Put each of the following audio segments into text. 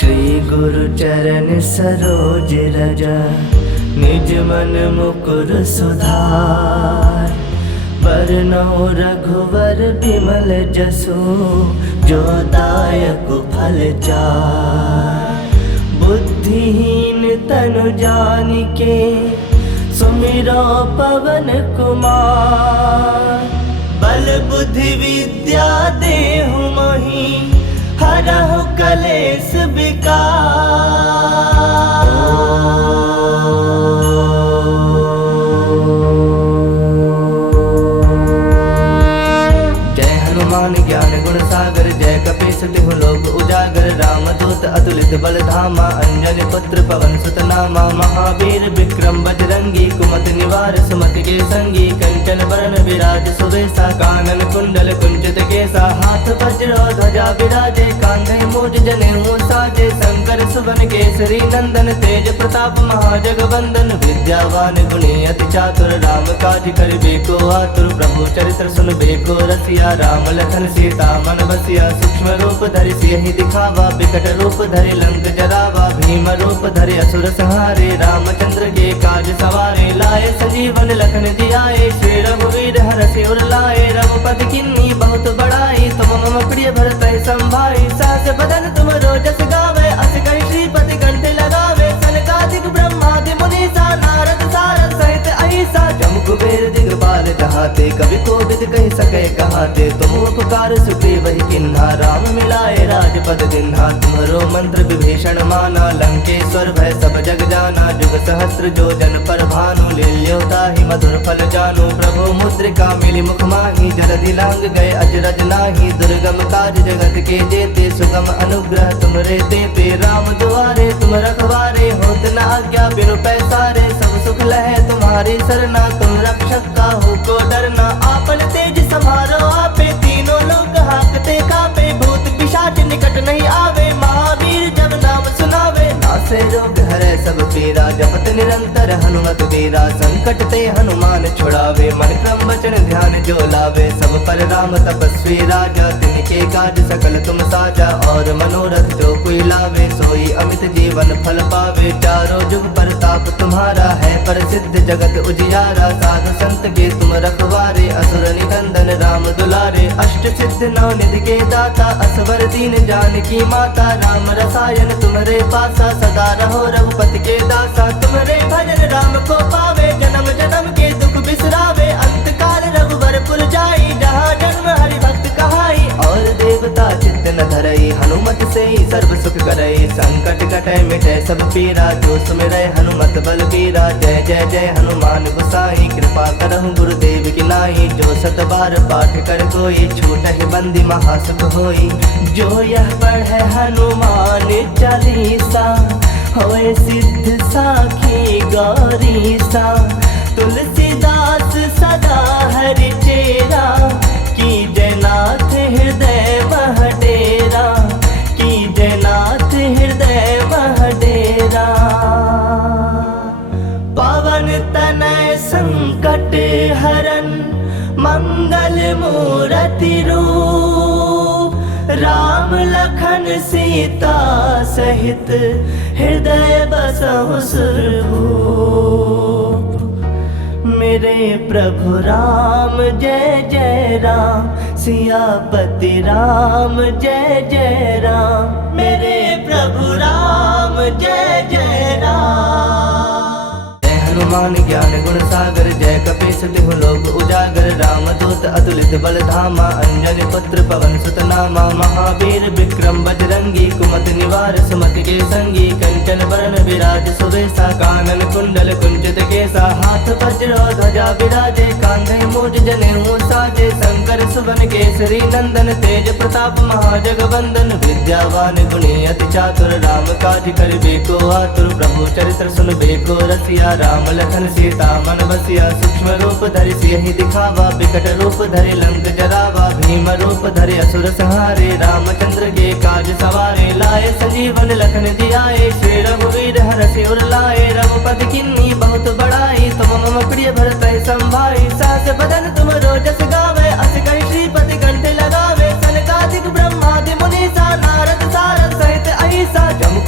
श्री गुरु चरण सरोज रज, निज मन मुकुर सुधार। बरनौ रघुवर बिमल जसु, जो दायक फल चार। बुद्धिहीन तनु जानिके, सुमिरो पवन कुमार। बल बुद्धि विद्या देहु मोहि, हरहु कलेश विकार। जय हनुमान ज्ञान गुण सागर, जय कपीस तिहु लोक उजागर। रामदूत अतुलित बल धामा, अंजनी पुत्र पवन सुत नामा। महावीर विक्रम बजरंगी, कुमति निवार सुमति के संगी। कंचन बरन विराज सुबेसा, कानन कुंडल कुंचित केसा। हाथ वज्र ध्वजा विराजे, कांधे मूज जनेऊ साजे। शंकर सुवन केसरी नंदन, तेज प्रताप महाजगवंदन। विद्यावान गुणी अति चातुर, राम काज करिबे को आतुर। प्रभु चरित्र सुनबे को रसिया, राम लखन सीता मन बसिया। सूक्ष्म रूप धरि सियहि दिखावा, विकट रूप धरि लंक जरावा। भीम रूप धरि असुर संहारे, रामचंद्र के काज सवारे। लाए संजीवन लखन जियाए, श्री रघुवीर हरषि उर लाए। रघुपति किन्नी बहुत बड़ाई, तुम मम प्रिय भरत संभाई। सहस बदन तुम रोजस गावे, अस कहि श्रीपति कंठ लगावे। सनकादिक ब्रह्मादि मुनीसा, नारद सारद सहित अहिसा। जम कुबेर दिगपाल कहाते, कवि कोविद कहि सके कहाते। तुम उपकार सुग्रीव ही किन्हा, राम मिलाए राजपद दिन्हा। तुम्हरो मंत्र विभीषण माना, लंकेश्वर भय सब जग जाना। जुग सहस्त्र जो जन पर भानु, लील्योता ही मधुर फल जानु। प्रभु मुद्रिका मिली मुख माही, जलधि लांग गए अजरज नाही। दुर्गम काज जगत के जेते, सुगम अनुग्रह तुमरे तेते। राम दुआरे तुम रखवारे, होत न आज्ञा बिनु पैसारे। सब सुख लहे तुम्हारी सरना, तुम रक्षक काहू को डरना। आपन तेज समारो आपे, तीनों लोग हाकते कापे। भूत पिशाच निकट नहीं आवे, महावीर जब नाम सुनावे। नासे रोग हरै सब पीरा, जपत निरंतर हनुमत वीरा। संकट ते हनुमान छुड़ावे, मन क्रम वचन ध्यान जो लावे। सब पर राम तपस्वी राजा, तिनके काज सकल तुम साजा। और मनोरथ जो कोई लावे, सोई अमित जीवन फल पावे। चारों जुग परताप तुम्हारा है, प्रसिद्ध जगत उजियारा। साधु संत के तुम रखवारे, असुर निकंदन राम दुलारे। अष्ट सिद्ध नौ निधि के दाता, असवर दीन जानकी माता। राम रसायन तुम्हारे पासा, सदा रहो रघुपति के दासा। तुम्हारे भजन राम को पावे, जन्म जन्म के दुख बिसरावे। अंत काल रघुबर पुर जाई, जहाँ जन्म हरि भक्त कहाई। और देवता चित्त न धरई, हनुमत से ही सर्व सुख करई। संकट कटै मिटै सब पीरा, जो सुमिरै हनुमत बल बीरा। जय जय जय हनुमान गोसाई, कृपा करहु गुरुदेव की नाई। जो सत बार पाठ कर कोई, छूटहि बंदी महासुख होई। जो यह पढ़ै हनुमान चालीसा, होए सिद्ध साखी गौरीसा। तुलसीदास सदा हरि चेरा, कीजय नाथ हृदय मह डेरा। कीजय नाथ हृदय मह डेरा। पवन तनय संकट हरन, मंगल मूरति रूप। राम लखन सीता सहित, हृदय बसहु सुरभूप। मेरे प्रभु राम जय जय राम, सियापति राम जय जय राम। मेरे प्रभु राम जय जय राम। हनुमान ज्ञान गुण सागर, जय कपीस तिहु लोक उजागर। रामदूत अतुलित बल धामा, अंजनी पुत्र पवन सुत नामा। महावीर विक्रम बजरंगी, कुमति निवार सुमति के संगी। कंचन बरन विराज सुबेसा, कानन कुंडल कुंचित केसा। हाथ वज्र ध्वजा विराजे, कांधे मूज जनेऊ साजे। शंकर सुवन केसरी नंदन, तेज प्रताप महाजगवंदन। विद्यावान गुणी अति चातुर, राम काज करिबे को आतुर। प्रभु चरित्र सुनबे को रसिया, राम लखन सीता मन बसिया। सूक्ष्म रूप धरि सियहि दिखावा, विकट रूप धरि लंक जरावा। भीम रूप धरि असुर संहारे, रामचंद्र के काज सवारे। लाए संजीवन लखन जियाए, श्री रघुवीर हरषि उर लाए। रघुपति किन्नी बहुत बड़ाई, तुम मम प्रिय भरत संभाई। सहस बदन तुम रोजस गावे, अस कहि श्रीपति कंठ लगावे। सनकादिक ब्रह्मादि मुनीसा, नारद सारद सहित अहिसा। जम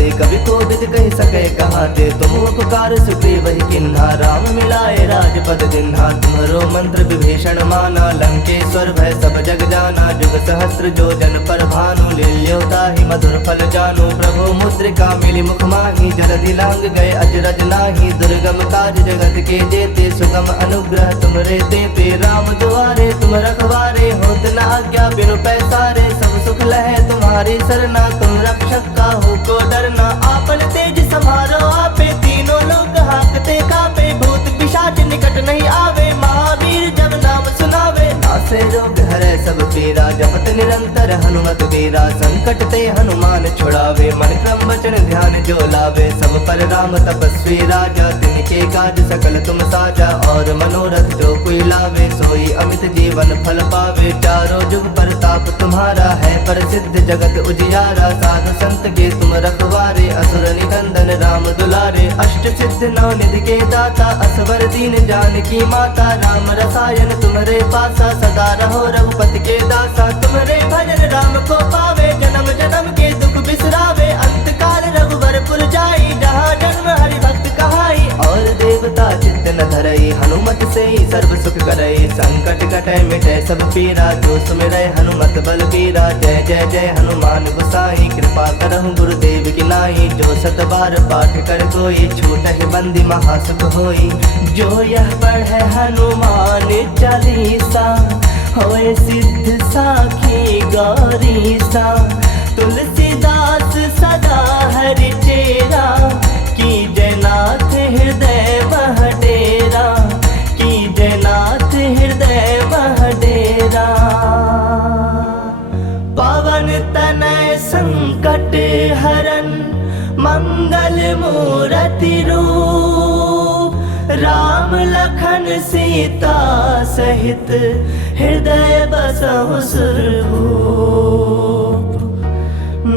ते कभी कोविद कह सके कहाँ ते। तुम उपकार सुग्रीव ही किन्हा, राम मिलाए राजपद दिन्हा। तुम्हारो मंत्र विभीषण माना, लंकेश्वर भय सब जग जाना। जुग सहस्त्र जो जन पर भानु, लील्योता ही मधुर फल जानु। प्रभु मुद्रिका मिली मुख माही, जलधि लांग गए अजरज नाही। दुर्गम काज जगत के जेते, सुगम अनुग्रह तुमरे तेते। राम दुआरे तुम रखवारे, होत न आज्ञा बिनु पैसारे। सब सुख लहे तुम्हारी सरना, तुम रक्षक काहू को डरना। आपन तेज समारो आपे, तीनों लोग हाकते कापे। भूत पिशाच निकट नहीं आवे, महावीर जब नाम सुनावे। नासे रोग हरे सब पीरा, जपत निरंतर हनुमत वीरा। संकट ते हनुमान छुड़ावे, मन क्रम वचन ध्यान जो लावे। सब पर राम तपस्वी राजा, तिनके काज सकल तुम साजा। और मनोरथ जो कोई लावे, सोई अमित जीवन फल पावे। चारों जुग परताप तुम्हारा है, प्रसिद्ध जगत उजियारा। साधु संत के तुम रखवारे, असुर निकंदन राम दुलारे। अष्ट सिद्ध नौ निधि के दाता, असवर दीन जानकी माता। राम रसायन तुम्हारे पासा, सदा रहो रघुपति के दासा। तुम्हारे भजन राम को पावे, जन्म जन्म के दुख बिसरावे। अंत काल रघुवर पुर जाई, जहाँ जन्म हरि भक्त कहाई। और देवता चित्त न धरई, हनुमत से ही सर्व सुख करई। संकट कटै मिटै सब पीरा, जो सुमिरै हनुमत बल बीरा। जय जय जय हनुमान गोसाई, कृपा करहु गुरुदेव की नाई। जो सत बार पाठ कर कोई, छूटहि बंदी महासुख होई। जो यह पढ़े हनुमान चालीसा, होए सिद्ध साखी गौरीसा। तुलसीदास सदा हरि चेरा, की जयनाथ हृदय वह डेरा। की जयनाथ हृदय वह डेरा। पवन तनय संकट हरन, मंगल मूरति रूप। राम लखन सीता सहित, हृदय बसहु सुरभूप।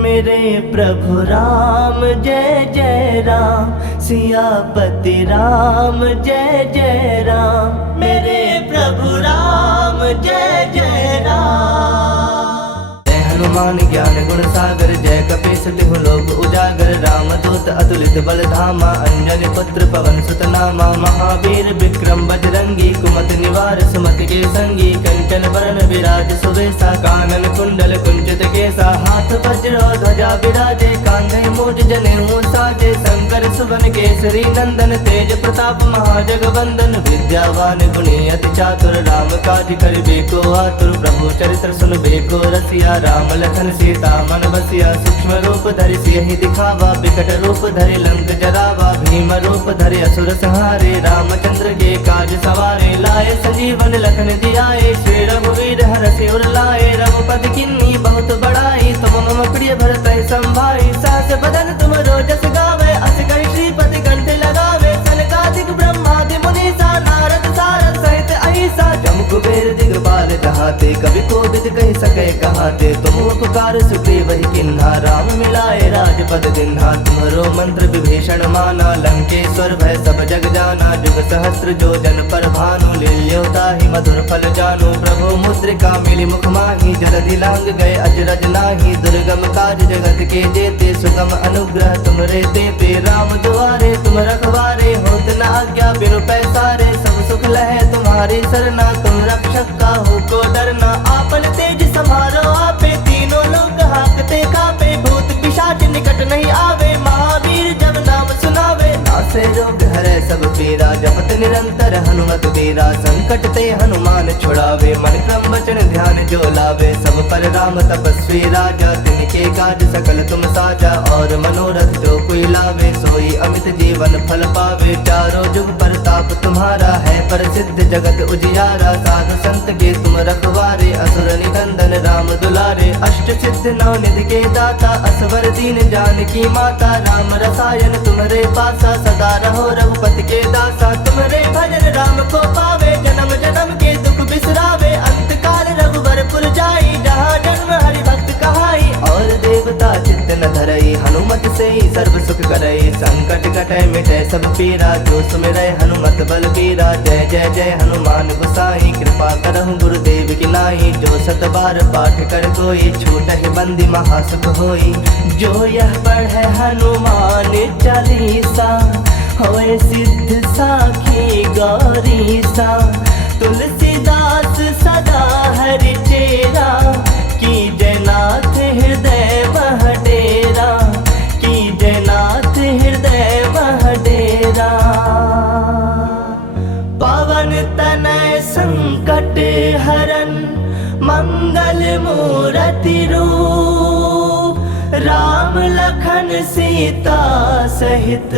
मेरे प्रभु राम जय जय राम, सियापति राम जय जय राम। मेरे प्रभु राम जय जय राम। हनुमान ज्ञान गुण सागर, जय कपीस तिहु लोक उजागर। राम दूत अतुलित बल धामा, अंजनी पुत्र पवन सुत नामा। महावीर विक्रम बजरंगी, कुमति निवार सुमति के संगी। कंचन बरन विराज सुबेसा, कानन कुंडल कुंचित केसा। हाथ वज्र ध्वजा विराजे, कांधे मूज जनेऊ साजे। शंकर सुवन केसरी नंदन, तेज प्रताप महाजगवंदन। विद्यावान गुणी अति चातुर, राम काज करिबे को आतुर। प्रभु चरित्र सुनबे को रसिया, राम लखन सीता मन बसिया। सूक्ष्म रूप धरि सियहि दिखावा, विकट रूप धरि लंक जरावा। भीम रूप धरि असुर संहारे, रामचंद्र के काज सवारे। लाए संजीवन लखन जियाए, श्री रघुवीर हरषि उर लाए। रघुपति किन्नी बहुत बड़ाई, तुम मम प्रिय भरत संभाई। सहस बदन तुम रोजस गावे, अस कहि श्रीपति कंठ लगावे। सनकादिक ब्रह्मादि मुनीसा, नारद सारद सहित अहिसा। जम कुबेर दिगपाल कहाते, कवि कोविद कह सके कहाँ ते। तुम उपकार सुग्रीव ही किन्हा, राम मिलाए राजपद दिन्हा। तुम्हारो मंत्र विभीषण माना, लंकेश्वर भय सब जग जाना। जुग सहस्त्र जो जन पर भानु, लील्योता ही मधुर फल जानु। प्रभु मुद्रिका मिली मुख माही, जलधि लांग गए अजरज नाही। दुर्गम काज जगत के जेते, सुगम अनुग्रह तुमरे तेते। राम दुआरे तुम रखवारे, होत न आज्ञा बिनु पैसारे। सब सुख लहे तुम्हारी सरना, तुम रक्षक काहू को डरना। आपन तेज समारो आपे, तीनों लोग हाकते कापे। भूत पिशाच निकट नहीं आवे, महावीर जब नाम सुनावे। नासे रोग हरे सब पीरा, जपत निरंतर हनुमत वीरा। संकट ते हनुमान छुड़ावे, मन क्रम वचन ध्यान जो लावे। सब पर राम तपस्वी राजा, तिनके काज सकल तुम साजा। और मनोरथ जो कोई लावे, सोई अमित जीवन फल पावे। चारों जुग परताप तुम्हारा है, प्रसिद्ध जगत उजियारा। साधु संत के तुम रखवारे, असुर निकंदन राम दुलारे। अष्ट सिद्ध नौ निधि के दाता, असवर दीन जानकी माता। राम रसायन तुम्हारे पासा, सदा रहो रघुपति के दासा। तुम्हारे भजन राम को पावे, जन्म जन्म के दुख बिसरावे। अंत काल रघुवर पुर जाई, जहाँ जन्म हरि भक्त कहाई। और देवता चित्त न धरई, हनुमत से ही सर्व सुख करे संकट कटे मिटे सब पीरा जो सुमिरै हनुमत बल बीरा जय जय जय हनुमान गोसाई कृपा करहु गुरुदेव की नाई जो सत बार पाठ कर कोई छूटहि बंदी महासुख होई जो यह पढ़े हनुमान चालीसा होए सिद्ध साखी गौरीसा तुलसीदास सदा हरि चेरा की जयनाथ हृदय वह डेरा की जयनाथ हृदय वह डेरा पवन तनय संकट हरन मंगल मूर्ति रूप राम लखन सीता सहित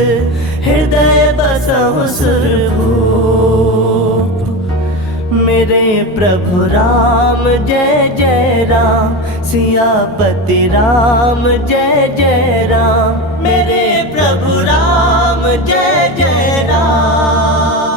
हृदय बसहु सुरभूप मेरे प्रभु राम जय जय राम सियापति राम जय जय राम मेरे प्रभु राम जय जय राम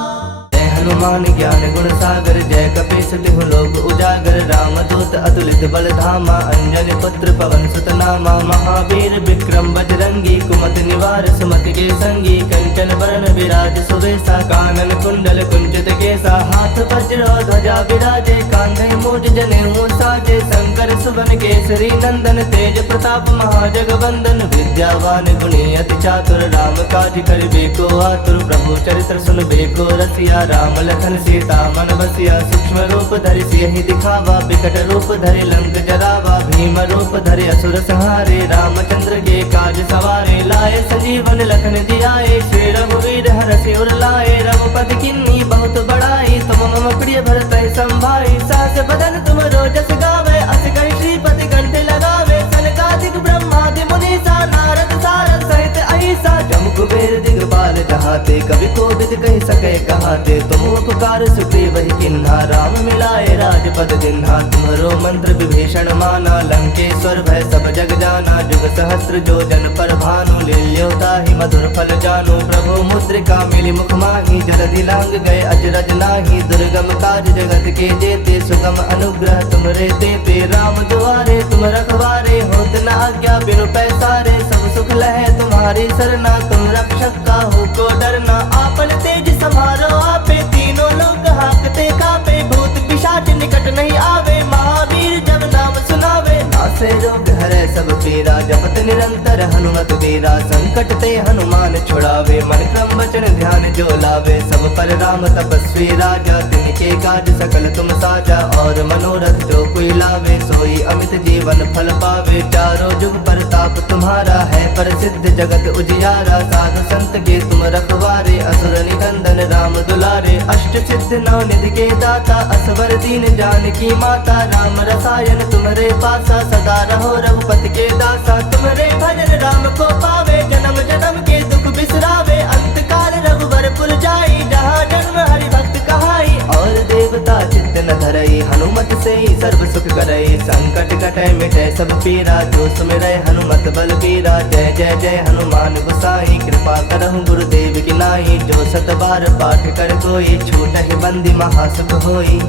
हनुमान ज्ञान गुण सागर जय कपीस तिहु लोक उजागर राम दूत अतुलित बल धामा अंजनी पुत्र पवन सुत नामा महावीर विक्रम बजरंगी कुमति निवार सुमति के संगी कंचन बरन विराज सुबेसा कानन कुंडल कुंचित केसा हाथ वज्र ध्वजा विराजे कांधे मूज जनेऊ साजे शंकर सुवन केसरी नंदन तेज प्रताप महाजगवंदन विद्यावान गुणी अति चातुर राम काज करिबे को आतुर प्रभु चरित्र सुनबे को रसिया राम लखन सीता मन बसिया सूक्ष्म रूप धरि सियहि दिखावा विकट रूप धरि लंक जरावा भीम रूप धरि असुर संहारे रामचंद्र के काज सवारे लाए संजीवन लखन जियाए श्री रघुवीर हरषि उर लाए रघुपति किन्नी बहुत बड़ाई तुम मम प्रिय भरत संभाई सास बदन तुम रोजस गावे अस कहि श्रीपति कंठ लगावे सनकादिक ब्रह्मादि मुनीसा नारद सारद सहित अहिसा जम कुबेर दिगपाल जहाते कवि कोविद कहि सके कहाते तुम उपकार सुग्रीव ही किन्हा राम मिलाए राजपद दिन्हा तुम्हारो मंत्र विभीषण माना लंकेश्वर भय सब जग जाना जुग सहस्त्र जो जन पर भानु लील्योता ही मधुर फल जानो प्रभु मुद्रिका मिली मुख माही जलधि लांग गए अजरज नाही दुर्गम काज जगत के जेते सुगम अनुग्रह तुमरे देते राम दुआरे तुम रखवारे होत न आज्ञा बिनु पैसारे सब सुख लहे तुम्हारी सरना तुम रक्षक का हो को डरना आपन तेज समारो आपे तीनों लोग हाकते कापे भूत पिशाच निकट नहीं आवे महावीर जब नाम सुनावे नासे रोग हरे सब पीरा जपत निरंतर हनुमत बीरा संकट ते हनुमान छुड़ावे मन क्रम वचन ध्यान जो लावे सब पर राम तपस्वी राजा तिनके काज सकल तुम साजा और मनोरथ जो कोई लावे सोई अमित जीवन फल पावे चारों जुग परताप तुम्हारा है प्रसिद्ध जगत उजियारा साधु संत के तुम रखवारे असुर निकंदन राम दुलारे अष्ट सिद्ध नौ निधि के दाता असवर दीन जानकी माता राम रसायन तुम्हारे पासा सदा रहो रघुपति के दासा तुम्हारे भजन राम को पावे जन्म जन्म के दुख बिसरावे अंत काल रघुवर पुर जाई जहाँ जन्म हरि भक्त कहाई और देवता चित्त न धरई हनुमत से ही सर्व सुख करई संकट कटे मिटे सब पीरा जो सुमिरै हनुमत बल बीरा जय जय जय हनुमान गोसाई कृपा करहु गुरुदेव की नाई जो सत बार पाठ कर कोई छूटहि बंदी महासुख होई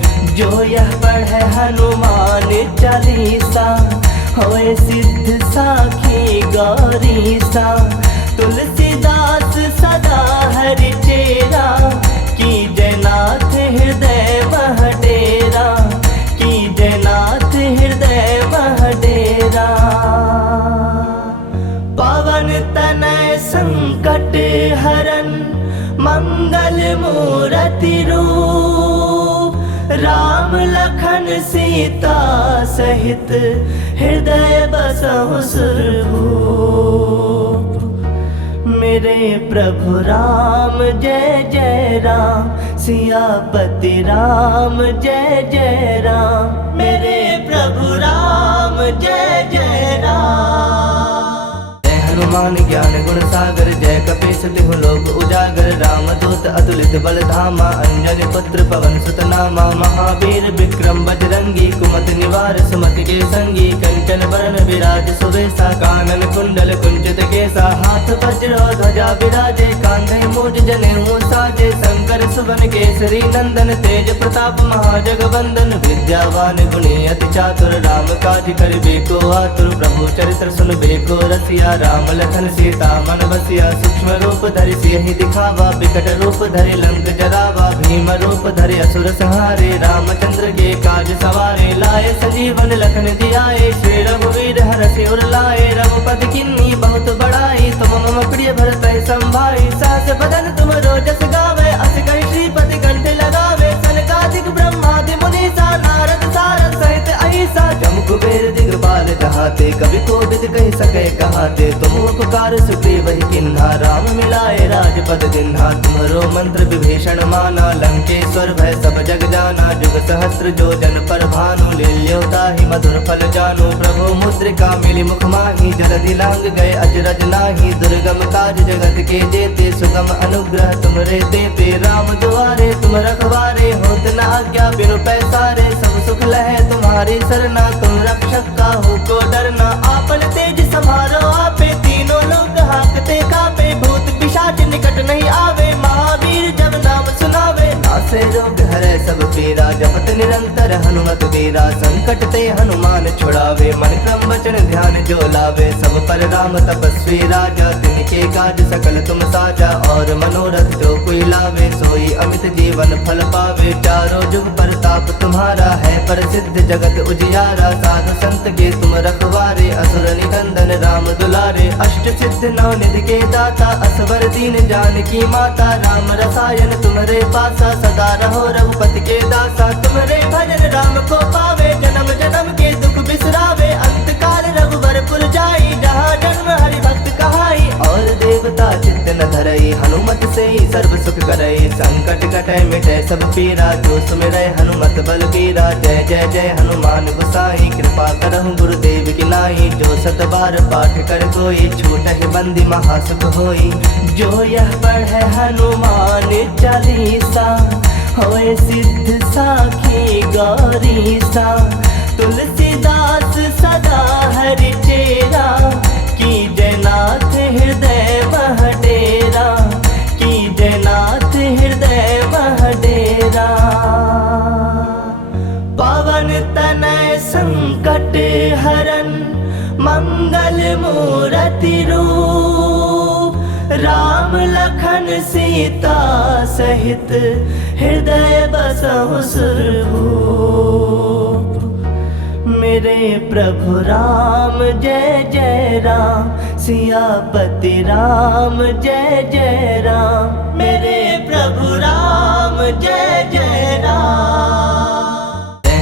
जो यह पढ़े हनुमान चालीसा होए सिद्ध साखी गौरीसा तुलसीदास सदा हरि चेरा की जयनाथ हृदय वह डेरा की जयनाथ हृदय वह डेरा पवन तनय संकट हरन मंगल मूर्ति रूप राम लखन सीता सहित हृदय बसहु सुरभूप मेरे प्रभु राम जय जय राम सियापति राम जय जय राम मेरे प्रभु राम जय जय राम हनुमान ज्ञान गुण सागर जय जय कपीस तिहु लोक उजागर रामदूत अतुलित बल धामा अंजनी पुत्र पवन सुत नामा महावीर विक्रम बजरंगी कुमति निवार सुमति के संगी कंचन बरन विराज सुवेशा कानन कुंडल कुंचित केसा हाथ वज्र ध्वजा विराजे कांधे मूज जनेऊ साजे शंकर सुवन केसरी नंदन तेज प्रताप महाजगवंदन विद्यावान गुणी अति चातुर राम काज करिबे को आतुर प्रभु चरित्र सुनबे को रसिया राम लखन सीता मन बसिया सूक्ष्म रूप धरि सियहि दिखावा विकट रूप धरि लंक जरावा भीम रूप धरि असुर संहारे रामचंद्र के काज सवारे लाए संजीवन लखन दियाए श्री रघुवीर हरषि उर लाए रघुपति किन्नी बहुत बड़ाई तुम मम प्रिय भरत संभाई सहस बदन तुम रोजस गावे अस कहि श्रीपति कंठ लगावे सनकादिक ब्रह्मादि मुनीसा नारद सारद सहित अहिसा जम कुबेर दिगपाल कहाते कवि कोविद कहि सके कहाते तुम उपकार सुग्रीव ही किन्हा राम मिलाए राजपद दिन्हा तुम्हरो मंत्र विभीषण माना लंकेश्वर भय सब जग जाना जुग सहस्त्र जो जन पर भानु लील्योता ही मधुर फल जानु प्रभु मुद्रिका मिली मुख माही जलधि लांग गए अजरज नाही दुर्गम काज जगत के जेते सुगम अनुग्रह तुमरे देते राम दुआरे तुम रखवारे होत न आज्ञा बिनु पैसारे सब सुख लहे तुम्हारी सरना तुम रक्षक काहू को डरना आपन तेज समारो आपे तीनों लोग हाकते कापे भूत पिशाच निकट नहीं आवे महावीर जब नाम सुनावे नासे रोग हरे सब पीरा जपत निरंतर हनुमत वीरा संकट ते हनुमान छुड़ावे मन क्रम वचन ध्यान जो लावे सब पर राम तपस्वी राजा तिनके काज सकल तुम साजा और मनोरथ जो कोई लावे सोई अमित जीवन फल पावे चारों जुग परताप तुम्हारा है प्रसिद्ध जगत उजियारा साधु संत के तुम रखवारे असुर निकंदन राम दुलारे अष्ट सिद्ध नौ निधि के दाता असवर दीन जानकी माता राम रसायन तुम्हारे पासा सदा रहो रघुपति के दासा तुम्हारे भजन राम को पावे जन्म जन्म के दुख बिसरावे अंत काल रघुवर पुर जाई जहाँ जन्म हरि भक्त कहाई और देवता चित्त न धरई हनुमत से ही सर्व सुख करई संकट कटै मिटै सब पीरा जो सुमिरै हनुमत बल बीरा जय जय जय हनुमान गोसाई कृपा करहु गुरुदेव की नाई जो सत बार पाठ कर कोई छूटहि बंदी महासुख होई जो यह पढ़े हनुमान चालीसा होए सिद्ध साखी गौरीसा तुलसीदास सदा हरि चेरा की जयनाथ हृदय मह डेरा की जयनाथ हृदय मह डेरा पवन तनय संकट हरन मंगल मूरति रूप राम लखन सीता सहित हृदय बसहु सुरभूप मेरे प्रभु राम जय जय राम सियापति राम जय जय राम मेरे प्रभु राम जय जय राम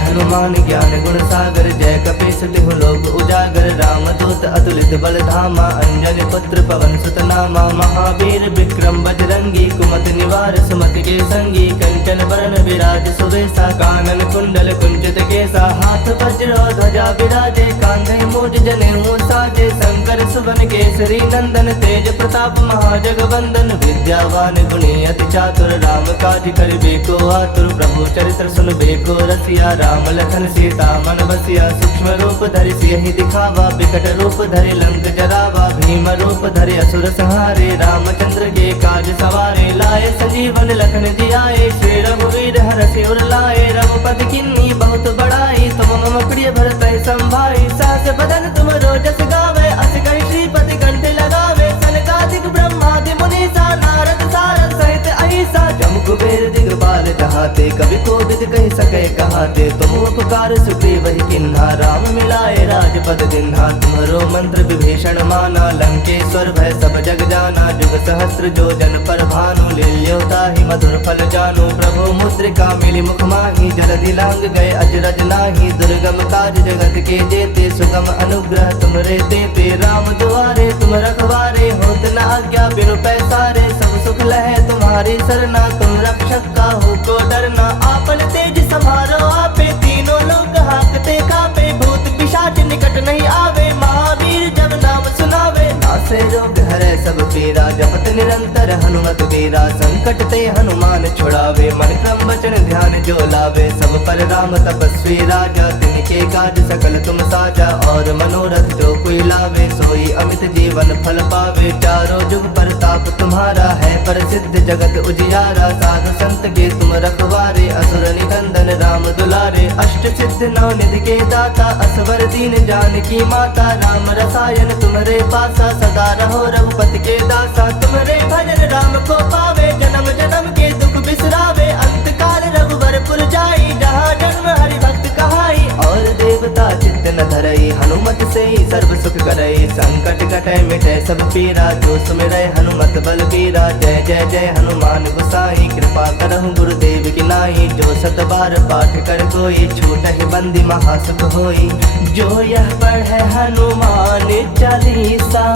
हनुमान ज्ञान गुण सागर जय कपीस तिहु लोक उजागर रामदूत अतुलित बल धामा अंजनी पुत्र पवन सुत नामा महावीर विक्रम बजरंगी कुमति निवार सुमति के संगी कंचन बरन विराज सुवेशा कानन कुंडल कुंचित केसा हाथ वज्र ध्वजा विराजे कांधे मूज जनेऊ साजे शंकर सुवन केसरी नंदन तेज प्रताप महाजगवंदन विद्यावान गुणी अति चातुर राम काज करिबे को आतुर प्रभु चरित्र सुनबे को रसिया राम लखन सीता मन बसिया सूक्ष्म रूप धरि सियहि दिखावा विकट रूप धरि लंक जरावा भीम रूप धरि असुर संहारे रामचंद्र के काज सवारे लाए संजीवन लखन दियाए श्री रघुवीर हरषि उर लाए रघुपति किन्नी बहुत बड़ाई तुम मम प्रिय भरत संभाई सहस बदन तुम रोजस गावे अस कहि श्रीपति कंठ लगावे सनकादिक ब्रह्मादि मुनीसा नारद सारद सहित अहिसा जम कुबेर दिगपाल कहाते कवि कोविद कहि सके कहाते तुम उपकार सुग्रीव ही किन्हा राम मिलाए राजपद दिन्हा तुम्हरो मंत्र विभीषण माना लंकेश्वर भय सब जग जाना जुग सहस्त्र जो जन पर भानु लील्योता ही मधुर फल जानु प्रभु मुद्रिका मिली मुख माही जलधि लांग गए अजरज नाही दुर्गम काज जगत के जेते सुगम अनुग्रह तुमरे देते राम दुआरे तुम रखवारे होत न आज्ञा बिनु पैसारे सब सुख लहे तुम्हारी सरना तुम रक्षक काहू को डरना आपन तेज समारो आपे तीनों लोग हाकते कापे भूत पिशाच निकट नहीं आवे महावीर जब नाम सुनावे नासे रोग हरे सब पीरा जपत निरंतर हनुमत वीरा, संकट ते हनुमान छुड़ावे, मन क्रम वचन ध्यान जो लावे। सब पर राम तपस्वी राजा, तिनके काज सकल तुम साजा। और मनोरथ जो कोई लावे, सोई अमित जीवन फल पावे। चारों जुग परताप तुम्हारा है, प्रसिद्ध जगत उजियारा। साधु संत के तुम रखवारे, असुर निकंदन राम दुलारे। अष्ट सिद्ध नौ निधि के दाता, असवर दीन जानकी माता। राम रसायन तुम्हारे पासा, सदा रहो रघुपति के दासा। तुम्हारे भजन राम को पावे, जन्म जन्म के दुख बिसरावे। अंत काल रघुबरपुर जाई, जहाँ जन्म हरि भक्त कहाई। और देवता चित्त न धरई, हनुमत से ही सर्व सुख करई। संकट कटै मिटै सब पीरा, जो सुमिरै हनुमत बल बीरा। जय जय जय हनुमान गोसाई, कृपा करहु गुरुदेव की नाई। जो सत बार पाठ कर कोई, छूटहि बंदी महासुख होई। जो यह पढ़े हनुमान चालीसा,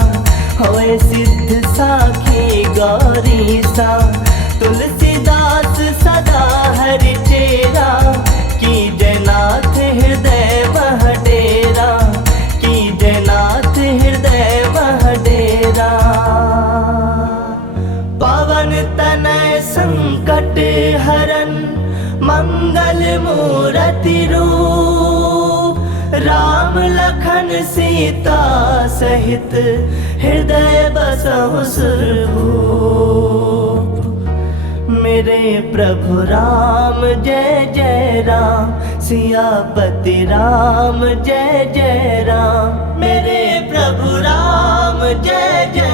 होए सिद्ध साखी गौरीसा। तुलसीदास सदा हरि चेरा, की जयनाथ हृदय मह डेरा। की जयनाथ हृदय मह डेरा। पवन तनय संकट हरन, मंगल मूरति रूप। राम लखन सीता सहित, हृदय बसहु सुरभूप। मेरे प्रभु राम जय जय राम, सियापति राम जय जय राम। मेरे प्रभु राम जय जय